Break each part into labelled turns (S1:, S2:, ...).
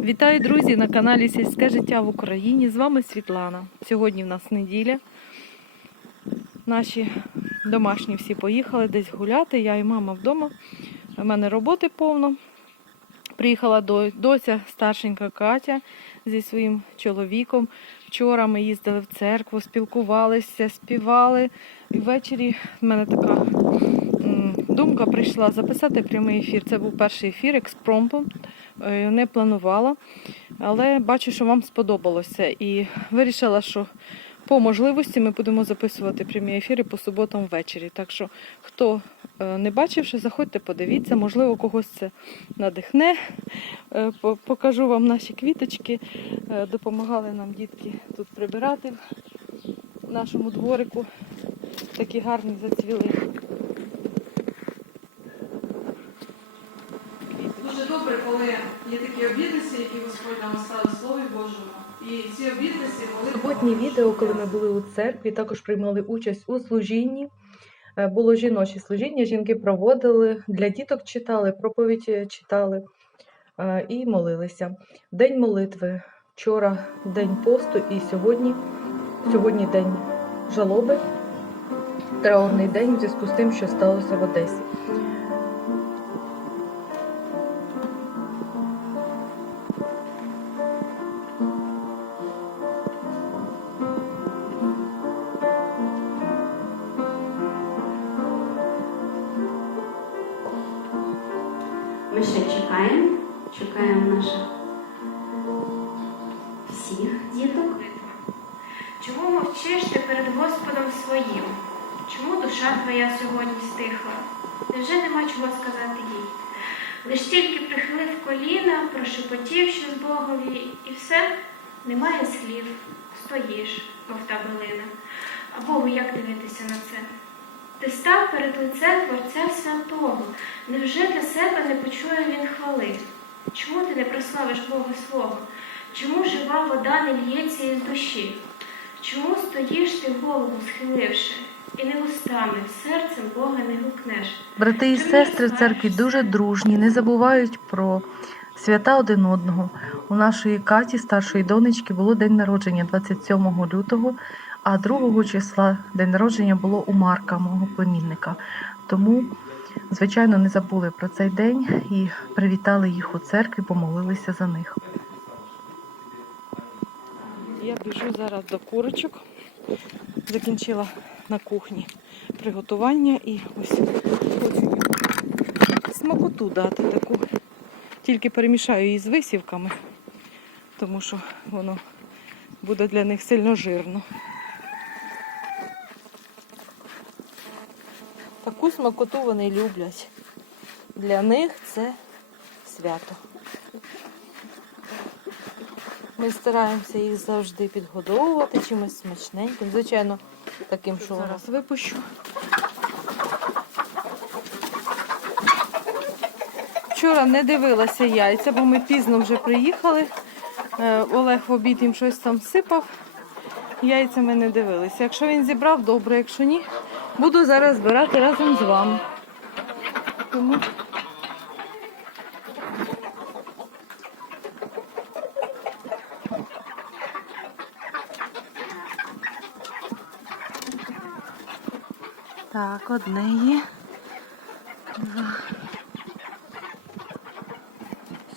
S1: Вітаю, друзі, на каналі Сільське життя в Україні. З вами Світлана. Сьогодні в нас неділя. Наші домашні всі поїхали десь гуляти. Я і мама вдома. У мене роботи повно. Приїхала до старшенька Катя зі своїм чоловіком. Вчора ми їздили в церкву, спілкувалися, співали. І ввечері в мене така думка прийшла записати прямий ефір. Це був перший ефір експромтом. Е, Не планувала, але бачу, що вам сподобалося. І вирішила, що по можливості ми будемо записувати прямі ефіри по суботам ввечері. Так що, хто е, не бачив, ще заходьте, подивіться, можливо, когось це надихне. Е, Покажу вам наші квіточки. Допомагали нам дітки тут прибирати в нашому дворику. Такі гарні зацвіли.
S2: Добре, коли є такі обітниці, які Господь нам оставив в Слові Божому. І ці обітниці були
S1: Суботнє відео, коли ми були у церкві, також приймали участь у служінні. Е, Було жіноче служіння, жінки проводили, для діток читали, проповідь е, читали е, і молилися. День молитви. Вчора день посту і сьогодні, сьогодні день жалоби, траурний день у зв'язку з тим, що сталося в Одесі.
S3: Ми ще чекаємо, чекаємо наших всіх діток.
S4: Чому мовчиш ти перед Господом своїм? Чому душа твоя сьогодні стихла? Невже нема чого сказати їй? Лиш тільки прихилив коліна, прошепотів щось Богові, і все, немає слів, стоїш, мов та. А Богу як дивитися на це? Ти став перед лицем Творця Святого. Невже для себе не почує він хвали? Чому ти не прославиш Бога свого? Чому жива вода не л'ється із душі? Чому стоїш ти голову схиливши, і не устами, серцем Бога не гукнеш?
S1: Брати і сестри в церкві дуже дружні, не забувають про свята один одного. У нашої Каті, старшої донечки, було день народження 27 лютого, а 2 числа день народження було у Марка, мого племінника. Тому, звичайно, не забули про цей день і привітали їх у церкві, помолилися за них. Я біжу зараз до курочок. Закінчила на кухні приготування і ось хочу смакоту дати таку. Тільки перемішаю її з висівками, тому що воно буде для них сильно жирно. Таку смакоту вони люблять. Для них це свято. Ми стараємося їх завжди підгодовувати чимось смачненьким. Звичайно, таким, що зараз випущу. Вчора не дивилася яйця, бо ми пізно вже приїхали. Е, Олег в обід їм щось там сипав. Яйця ми не дивилися. Якщо він зібрав, добре, якщо ні, буду зараз збирати разом з вами. Тому Так, одне є. Два.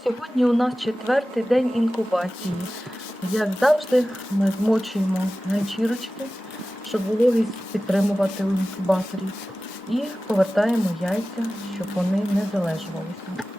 S1: Сьогодні у нас четвертий день інкубації. Як завжди, ми змочуємо ганчірочки, щоб вологість підтримувати у інкубаторі. І повертаємо яйця, щоб вони не залежувалися.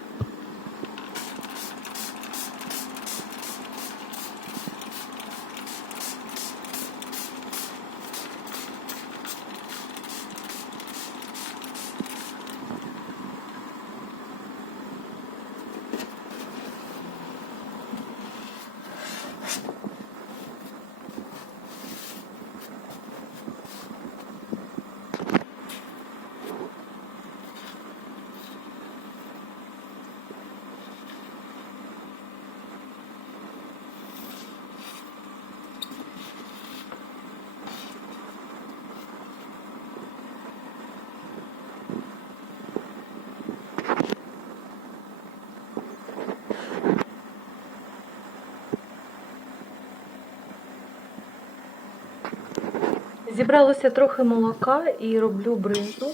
S1: Зібралося трохи молока і роблю бринзу,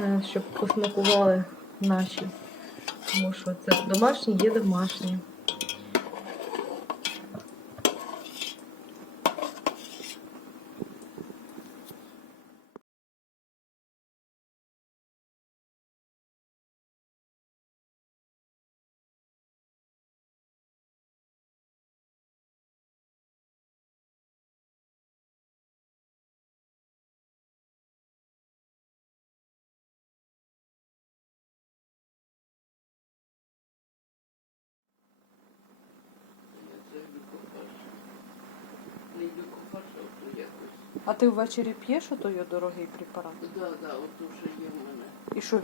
S1: е, щоб посмакували наші. Тому що це домашні є домашні. А ти ввечері п'єш отой дорогий препарат?
S5: Да, да, от уже є в мене.
S1: І що